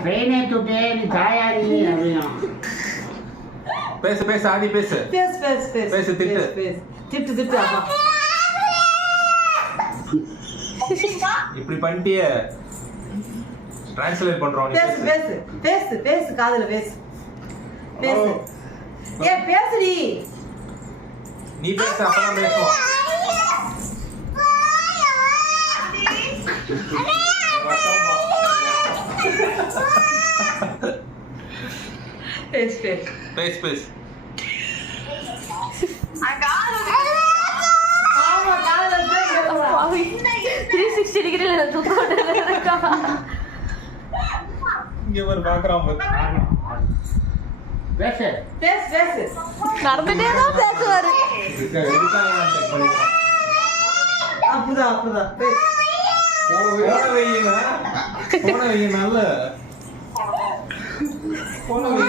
ட்ரெயினே துட்டே நீ தாயாரி அப்படின்னா பேசு பேசு ஆதி பேசு பேசு திட்டு ஆமா இப்படி பண்ணிட்டியே டிரான்ஸ்லேட் பண்றோம் பேசு காதுல பேசு ஏ பேசுடி நீ பேசு அப்பதான் பேசுவோம் பேசு ஆமா காதுல பேசு 360 டிகிரில இருக்கா இங்க ஒரு பாக்குறான் பேசு நடந்துட்டே தான் பேசுவாரு. அப்படிதான் போன வைங்க நல்ல போன வைங்க